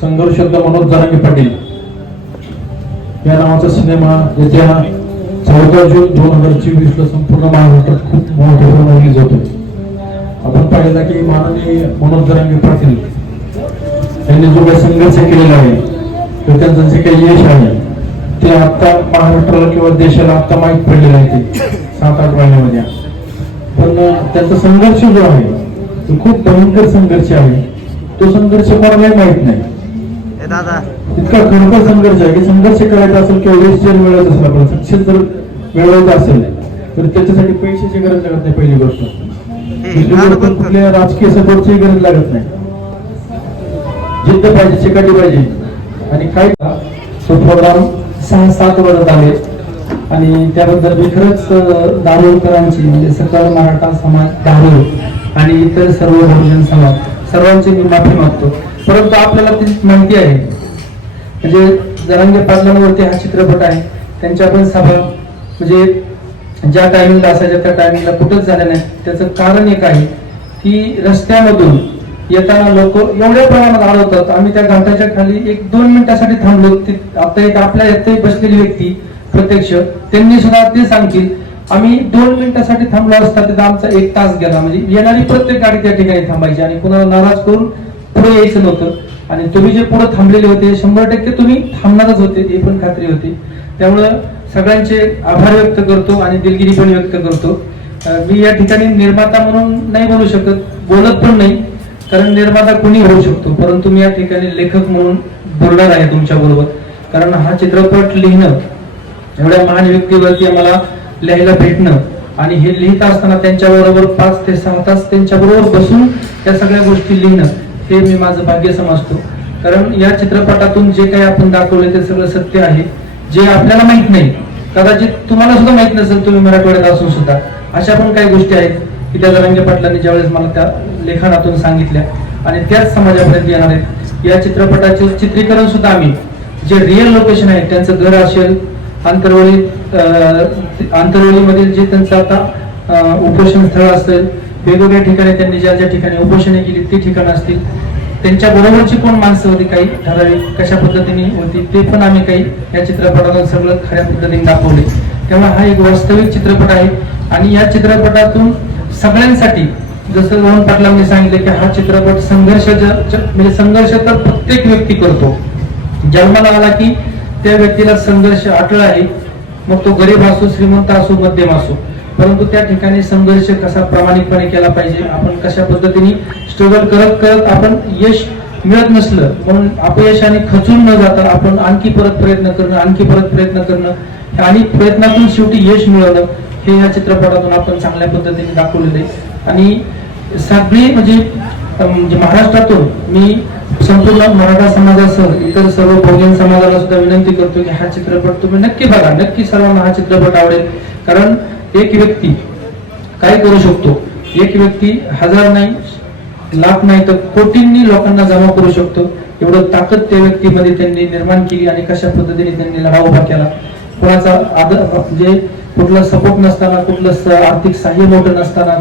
संघर्ष मनोज जरांगे पाटील. या नावाचा सिनेमा येत्या चौदा जून दोन हजार चोवीस ला संपूर्ण महाराष्ट्रात खूप मोठ्या बनवली रिलीज होतो आपण पाहिलं की माननीय मनोज जरांगे पाटील यांनी जो काही संघर्ष केलेला आहे तर त्यांचं जे काही यश आहे ते आता महाराष्ट्राला किंवा देशाला आता माहीत पडलेलं आहे ते सात आठ महिन्यामध्ये. पण त्यांचा संघर्ष जो आहे तो खूप भयंकर संघर्ष आहे. तो संघर्ष कोणालाही माहीत नाही. दादा. इतका खरोखर संघर्ष आहे की संघर्ष करायचा असेल किंवा यश जर मिळत असेल आपण सक्सेस जर मिळवायचं असेल तर त्याच्यासाठी पैशाची गरज लागत नाही पहिली गोष्ट. कुठल्या राजकीय सपोर्टची गरज लागत नाही. जिद्द पाहिजे चिकाटी पाहिजे. आणि काय? तो प्रोग्राम सहा सात वाजत आले आणि त्याबद्दल मी खरंच अं, दारुकरांची म्हणजे सकल मराठा समाज दारू आणि इतर सर्व बहुजन समाज सर्वांची मी माफी मागतो. परंतु आपल्याला ती माहिती आहे. म्हणजे जरांगे पाटलांवरती हा चित्रपट आहे. त्यांच्या पण सभा म्हणजे ज्या टायमिंगला असायच्या त्या टायमिंगला कुठंच झाल्या नाही त्याचं कारण एक आहे की रस्त्यामधून येताना लोक एवढ्या प्रमाणात आढळतात आम्ही त्या घाटाच्या खाली एक दोन मिनिटासाठी थांबलो. आता एक आपल्या येथे बसलेली व्यक्ती प्रत्यक्ष त्यांनी सुद्धा ते सांगतील आम्ही दोन मिनिटासाठी थांबलो असता तिथं आमचा एक तास गेला. म्हणजे येणारी प्रत्येक गाडी त्या ठिकाणी थांबायची आणि कुणाला नाराज करून पुढे यायचं नव्हतं. आणि तुम्ही जे पुढे थांबलेले होते शंभर टक्के तुम्ही थांबणारच होते ही पण खात्री होती. त्यामुळं सगळ्यांचे आभार व्यक्त करतो आणि दिलगिरी पण व्यक्त करतो. मी या ठिकाणी निर्माता म्हणून नाही बोलू शकत बोलत पण नाही कारण निर्माता कोणी होऊ शकतो परंतु मी या ठिकाणी लेखक म्हणून बोलणार आहे तुमच्या बरोबर. कारण हा चित्रपट लिहिणं एवढ्या महान व्यक्तीवरती आम्हाला लिहायला भेटणं आणि हे लिहित असताना त्यांच्या बरोबर पाच ते सहा तास त्यांच्याबरोबर बसून त्या सगळ्या गोष्टी लिहिणं हे मी माझं भाग्य समजतो. कारण या चित्रपटातून जे काही आपण दाखवलं ते सगळं सत्य आहे. जे आपल्याला माहीत नाही कदाचित तुम्हाला सुद्धा माहीत नसेल तुम्ही मराठवाड्यात असून सुद्धा. अशा पण काही गोष्टी आहेत की त्या जरांगे पाटलांनी ज्यावेळेस मला त्या लेखनातून सांगितल्या आणि त्याच समाजापर्यंत येणार आहेत. या चित्रपटाचे चित्रीकरण सुद्धा आम्ही जे रिअल लोकेशन आहे त्यांचं घर असेल आंतरवली आंतरवलीमधील जे त्यांचं आता उपोषण स्थळ असेल वेगवेगळ्या ठिकाणी त्यांनी ज्या ज्या ठिकाणी उपोषणे केली ती ठिकाणं असतील. त्यांच्या बरोबरची कोण माणसं होती काही ठराविक कशा पद्धतीने होती ते पण आम्ही काही या चित्रपटातून सगळं खऱ्या पद्धतीने दाखवले. त्यामुळे हा एक वास्तविक चित्रपट आहे आणि या चित्रपटातून सगळ्यांसाठी जसं रोहन पाटलांनी सांगितलं की हा चित्रपट संघर्ष म्हणजे संघर्ष तर प्रत्येक व्यक्ती करतो. जन्माला आला की त्या व्यक्तीला संघर्ष अटळ आहे. मग तो गरीब असो श्रीमंत असो मध्यम असो. परंतु त्या ठिकाणी संघर्ष कसा प्रामाणिकपणे केला पाहिजे आपण कशा पद्धतीने स्ट्रगल करत करत आपण यश मिळत नसलं म्हणून अपयशाने खचून न जाता आपण आणखी परत प्रयत्न करणं आणखी परत प्रयत्न करणं आणि प्रयत्नातून शेवटी यश मिळवणं हे या चित्रपटातून आपण चांगल्या पद्धतीने दाखवलेलं आहे. आणि सगळी म्हणजे म्हणजे महाराष्ट्रातून मी संपूर्ण मराठा समाजासह इतर सर्व बहुजन समाजाला सुद्धा विनंती करतो की हा चित्रपट तुम्ही नक्की बघा नक्की सर्वांना हा चित्रपट आवडेल. कारण एक व्यक्ती काय करू शकतो. एक व्यक्ती हजार नाही लाख नाही तर कोटींनी लोकांना जमा करू शकतो. एवढं ताकद त्या व्यक्तीमध्ये त्यांनी निर्माण केली आणि कशा पद्धतीने त्यांनी लढा उभा केला. कोणाचा आदर म्हणजे कुठला सपोर्ट नसताना कुठलं आर्थिक सहाय्य मोठं नसताना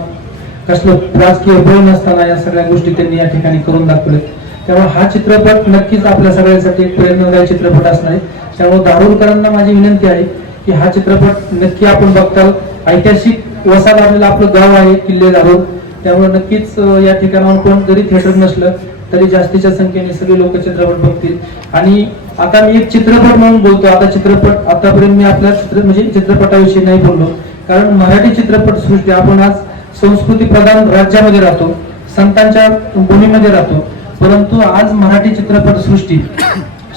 कसलं राजकीय बळ नसताना या सगळ्या गोष्टी त्यांनी या ठिकाणी करून दाखवल्या त्यामुळे हा चित्रपट नक्कीच आपल्या सगळ्यांसाठी एक प्रेरणादायी चित्रपट असणार आहे. त्यामुळे दारुलकरांना माझी विनंती आहे की हा चित्रपट नक्की आपण बघताल. ऐतिहासिक वसा लागलेलं आपलं गाव आहे किल्ले दारूर त्यामुळे नक्कीच या ठिकाणावर कोण जरी थिएटर नसलं तरी जास्तीच्या संख्येने सगळे लोक चित्रपट बघतील. आणि आता मी एक चित्रपट म्हणून बोलतो. आता चित्रपट आतापर्यंत मी आपल्या चित्र म्हणजे चित्रपटाविषयी नाही बोललो. कारण मराठी चित्रपट सृष्टी आपण आज संस्कृती प्रधान राज्यामध्ये राहतो संतांच्या भूमीमध्ये राहतो. परंतु आज मराठी चित्रपट सृष्टी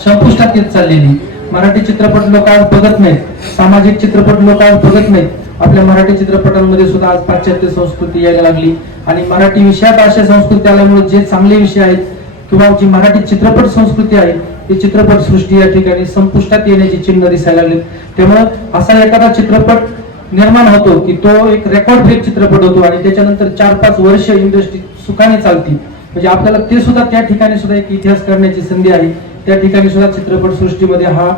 संपुष्टात येत चाललेली. मराठी चित्रपट लोक आज बघत नाहीत. सामाजिक चित्रपट लोक आज बघत नाहीत. आपल्या मराठी चित्रपटांमध्ये सुद्धा आज पाश्चात्य संस्कृती यायला लागली. आणि मराठी विषयात अशा संस्कृती आल्यामुळे जे चांगले विषय आहेत किंवा जी मराठी चित्रपट संस्कृती आहे ती चित्रपट सृष्टी या ठिकाणी संपुष्टात येण्याची चिन्ह दिसायला लागली. त्यामुळं असा एखादा चित्रपट निर्माण होतो की तो एक रेकॉर्ड ब्रेक चित्रपट होतो आणि त्याच्यानंतर चार पाच वर्ष इंडस्ट्री सुखाने चालती. म्हणजे आपल्याला ते सुद्धा त्या ठिकाणी सुद्धा एक इतिहास करण्याची संधी आहे. त्या ठिकाणी सुद्धा चित्रपट सृष्टीमध्ये हा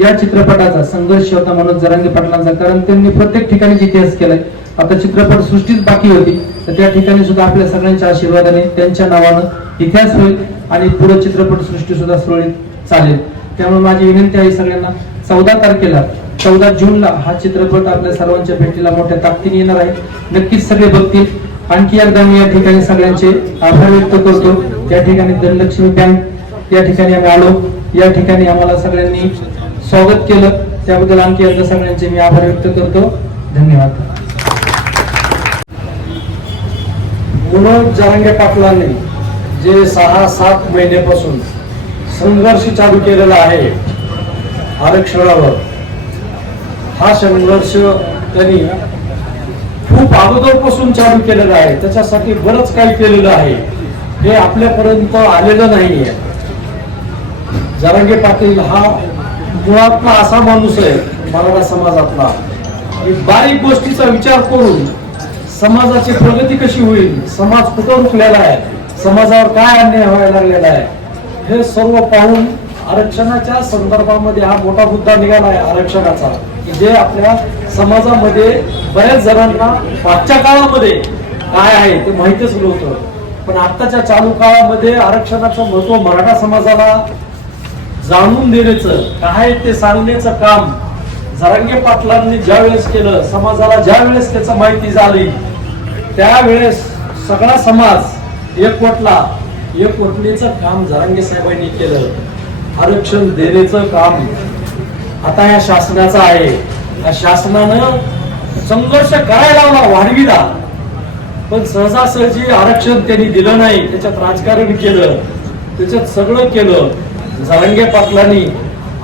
या चित्रपटाचा संघर्ष होता मनोज जरांगे पाटलांचा कारण त्यांनी प्रत्येक ठिकाणी इतिहास केलाय आता चित्रपट सृष्टीच बाकी होती तर त्या ठिकाणी सुद्धा आपल्या सगळ्यांच्या आशीर्वादाने त्यांच्या नावानं इतिहास होईल आणि पुढे चित्रपट सृष्टी सुद्धा सुरळीत चालेल. त्यामुळे माझी विनंती आहे सगळ्यांना चौदा तारखेला चौदा जूनला हा चित्रपट आपल्या सर्वांच्या भेटीला मोठ्या ताकदीने येणार आहे. नक्कीच सगळे बघतील. आणखी एकदा मी या ठिकाणी सगळ्यांचे आभार व्यक्त करतो. त्या ठिकाणी धनलक्ष्मी बँक या ठिकाणी आम्ही आलो. या ठिकाणी आम्हाला सगळ्यांनी स्वागत केलं. त्याबद्दल आणखी एकदा सगळ्यांचे मी आभार व्यक्त करतो. धन्यवाद. मनोज जारंगे पाटलांनी जे सहा सात महिन्यापासून संघर्ष चालू केलेला आहे आरक्षणावर हा संघर्ष त्यांनी खूप अगोदरपासून चालू केलेला आहे. त्याच्यासाठी बरंच काही केलेलं आहे. हे आपल्यापर्यंत आलेलं नाहीये. जारंगे पाटील हा मुळातला असा माणूस आहे मराठा समाजातला. की बारीक गोष्टीचा विचार करून समाजाची प्रगती कशी होईल समाज कुठं रुकलेला आहे समाजावर काय अन्याय व्हायला लागलेला आहे हे सर्व पाहून आरक्षणाच्या संदर्भामध्ये हा मोठा मुद्दा निघाला आहे आरक्षणाचा की जे आपल्या समाजामध्ये बऱ्याच जणांना मागच्या काळामध्ये काय आहे ते माहितच नव्हतं. पण आत्ताच्या चालू काळामध्ये आरक्षणाचं महत्त्व मराठा समाजाला जाणून देण्याचं काय ते सांगण्याचं काम जरांगे पाटलांनी ज्या वेळेस केलं समाजाला ज्या वेळेस त्याचं माहिती झाली त्यावेळेस सगळा समाज एकवटला. एकवटणीचं काम जरांगे साहेबांनी केलं. आरक्षण देण्याचं काम आता या शासनाचं आहे. या शासनानं संघर्ष करायला लावला वाढविला. पण सहजासहजी आरक्षण त्यांनी दिलं नाही त्याच्यात राजकारण केलं त्याच्यात सगळं केलं. जरंगे पाटलांनी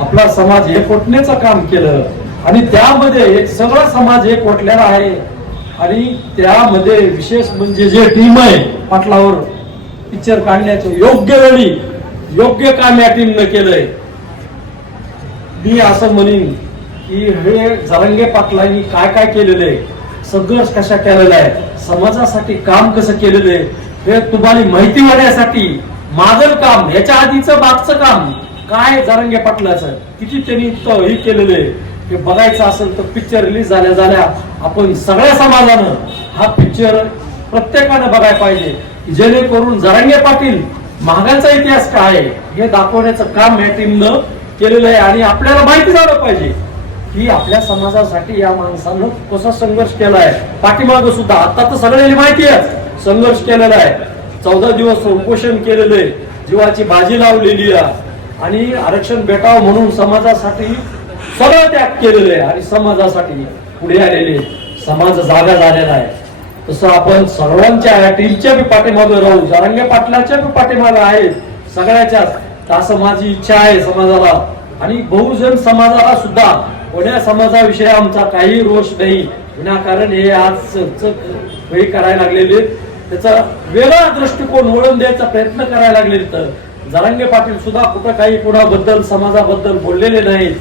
आपला समाज एकवटण्याचं काम केलं. आणि त्यामध्ये एक सगळा समाज एकवटलेला आहे. आणि त्यामध्ये विशेष म्हणजे जे टीम आहे पाटलावर पिक्चर काढण्याचं योग्य वेळी योग्य काम या टीमनं केलंय. मी असं म्हणेन की हे जरंगे पाटलांनी काय काय केलेलं आहे संघर्ष कशा केलेला आहे समाजासाठी काम कसं केलेलं आहे हे तुम्हाला माहिती होण्यासाठी मागल काम याच्या आधीचं मागचं काम काय जरंगे पाटलाचं किती त्यांनी इतकं हे केलेलं आहे हे बघायचं असेल तर पिक्चर रिलीज झाल्या झाल्या आपण सगळ्या समाजानं हा पिक्चर प्रत्येकानं बघायला पाहिजे जेणेकरून जरांगे पाटील महागाचा इतिहास काय हे दाखवण्याचं काम या टीमनं केलेलं आहे आणि आपल्याला माहिती झालं पाहिजे की आपल्या समाजासाठी या माणसानं कसा संघर्ष केलाय. पाठीमाग सुद्धा आता तर सगळ्यांनी माहिती आहे संघर्ष केलेला आहे. चौदा दिवस उपोषण केलेलं आहे जीवाची बाजी लावलेली आहे आणि आरक्षण भेटावं म्हणून समाजासाठी सगळं त्याग केलेलं आहे आणि समाजासाठी पुढे आलेले समाज जागा झालेला आहे. तसं आपण सर्वांच्या या टीमच्या बी पाठीमागे राहू. जारंगे पाटलाच्या बी पाठीमागे आहेत सगळ्याच्याच. तर असं माझी इच्छा आहे समाजाला. आणि बहुजन समाजाला सुद्धा कोण्या समाजाविषयी आमचा काही रोष नाही. विनाकारण हे आज चकचक हे करायला लागलेले त्याचा वेगळा दृष्टिकोन वळून द्यायचा प्रयत्न करायला लागले तर जरांगे पाटील सुद्धा कुठं काही कुणाबद्दल समाजाबद्दल बोललेले नाहीत.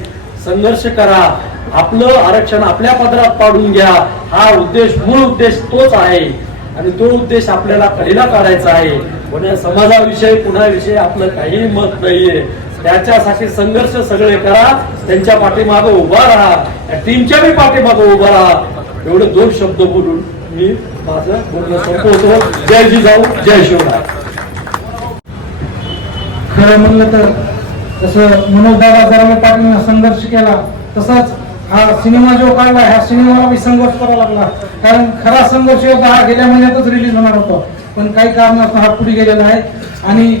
संघर्ष करा. आपलं आरक्षण आपल्या पदरात पाडून घ्या. हा उद्देश मूळ उद्देश तोच आहे. आणि तो उद्देश आपल्याला पहिला काढायचा आहे. कोणा समाजाविषयी कुणाविषयी आपलं काही मत नाहीये. त्याच्यासाठी संघर्ष सगळे करा. त्यांच्या पाठीमागं उभा राहा. या टीमच्या बी पाठीमागं उभा राहा. एवढे दोन शब्द बोलून मी माझं बोलणं संपवतो जय जिजाऊ जय शिवराय खरं म्हणलं तर जसं मनोजदादा जरावे पाटीलनं संघर्ष केला. तसाच हा सिनेमा जो काढला ह्या सिनेमाला मी संघर्ष करावा लागला. कारण खरा संघर्ष होता हा गेल्या महिन्यातच रिलीज होणार होता. पण काही कारणास्तव हा पुढे गेलेला आहे. आणि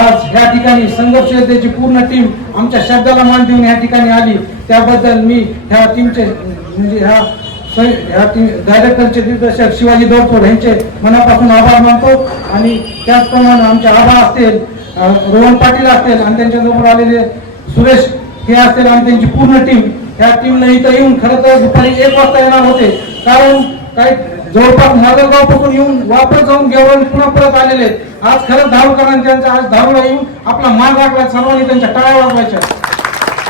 आज ह्या ठिकाणी संघर्ष योद्ध्याची पूर्ण टीम आमच्या शब्दाला मान देऊन ह्या ठिकाणी आली. त्याबद्दल मी ह्या टीमचे म्हणजे ह्या डायरेक्टरचे दिग्दर्शक शिवाजी दोरतोड यांचे मनापासून आभार मानतो. आणि त्याचप्रमाणे आमचे आभा असतील रोहन पाटील असतील आणि त्यांच्यासमोर आलेले सुरेश हे असतील आणि त्यांची पूर्ण टीम ह्या टीमला इथं येऊन खरं तर दुपारी एक वाजता येणार होते. कारण काही जवळपास नागरगावपासून येऊन वापस जाऊन गेवळ पुन्हा परत आलेले आज खरंच धावकरांनी त्यांचा आज धावला येऊन आपला मान राखला सर्वांनी त्यांच्या टाळ्या वाजवायच्या.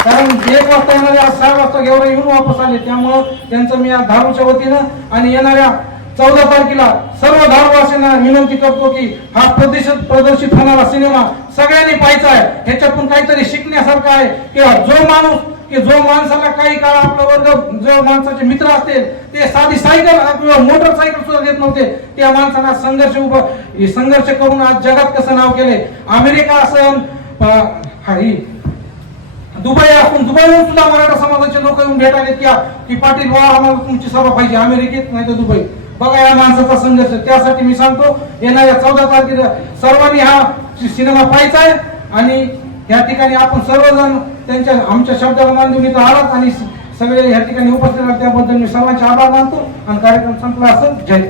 कारण एक वाजता येणारे आज सहा वाजता गेवरा येऊन वापस आले. त्यामुळं त्यांचं मी आज धारूच्या वतीनं आणि येणाऱ्या चौदा तारखेला सर्व धारवासींना विनंती करतो की हा प्रदर्शित प्रदर्शित होणारा सिनेमा सगळ्यांनी पाहायचा आहे. ह्याच्यातून काहीतरी शिकण्यासारखं आहे किंवा जो माणूस की जो माणसाला काही काळ आपला वर्ग जो माणसाचे मित्र असतील ते साधी सायकल किंवा मोटरसायकल सुद्धा देत नव्हते. त्या माणसाला संघर्ष उभं संघर्ष करून आज जगात कसं नाव केलंय अमेरिका असन दुबई असून दुबईहून सुद्धा मराठा समाजाचे लोक येऊन भेटायले की की पाटील वा आम्हाला तुमची सभा पाहिजे अमेरिकेत नाही तर दुबई. बघा या माणसाचा संघर्ष. त्यासाठी मी सांगतो येणाऱ्या चौदा तारखेला सर्वांनी हा सिनेमा पाहायचा आहे आणि या ठिकाणी आपण सर्वजण त्यांच्या आमच्या शब्दाला मानून इथं आलात आणि सगळे या ठिकाणी उपस्थित आहात. त्याबद्दल मी सर्वांचे आभार मानतो आणि कार्यक्रम संपला असं जय